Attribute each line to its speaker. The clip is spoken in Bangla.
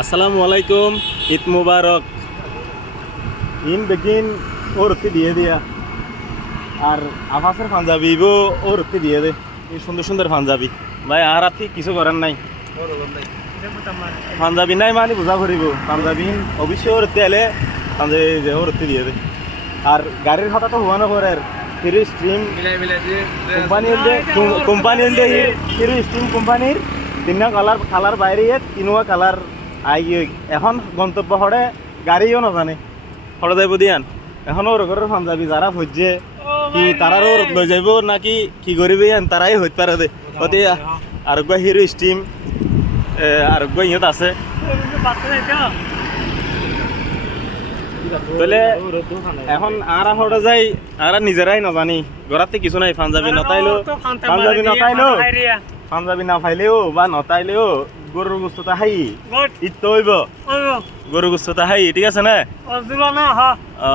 Speaker 1: আসসালামু আলাইকুম ঈদ মুবারক। ইন বেগিন ও রুটি দিয়ে দিয়া। আর আভাসের পাঞ্জাবি ও রুটি দিয়ে দে। এই সুন্দর সুন্দর পাঞ্জাবি। ভাই আর আপনি কিছু করার নাই? পাঞ্জাবি নাই মানে বুঝা করিব। পাঞ্জাবি অবশ্যই ও রুটি এলে পাঞ্জাবি যে ও রুটি দিয়ে দে। আর গাড়ির কথা তো হওয়া না করে Hero stream. Company company Hero steam কোম্পানির। তিনটা কালার কালার বাইরে তিনোয়া কালার আই এখন গন্তব্য হরে গাড়িও নাজানে। হরে যাইব দিয়ান? এখন ওর ঘরের পাঞ্জাবি যারা হচ্ছে কি তারারও লৈ যাইব নাকি কি করিবে ইয়ান? তারাই হইতে পারে দে। অতি আর একবার হিরো স্টিম আর একবার ইহঁত আছে। তাহলে এখন আর হরে যাই আর নিজেরাই নাজানি। ঘরাতে কিছু নাই পাঞ্জাবি নতাইলো পাঞ্জাবি নতাইলো পাঞ্জাবি না ফাইলেও বা নতাইলেও গরুর গুস্তটা হাই ঈদ তো হইব। গরুর গুস্তটা হাই ঠিক আছে না? ও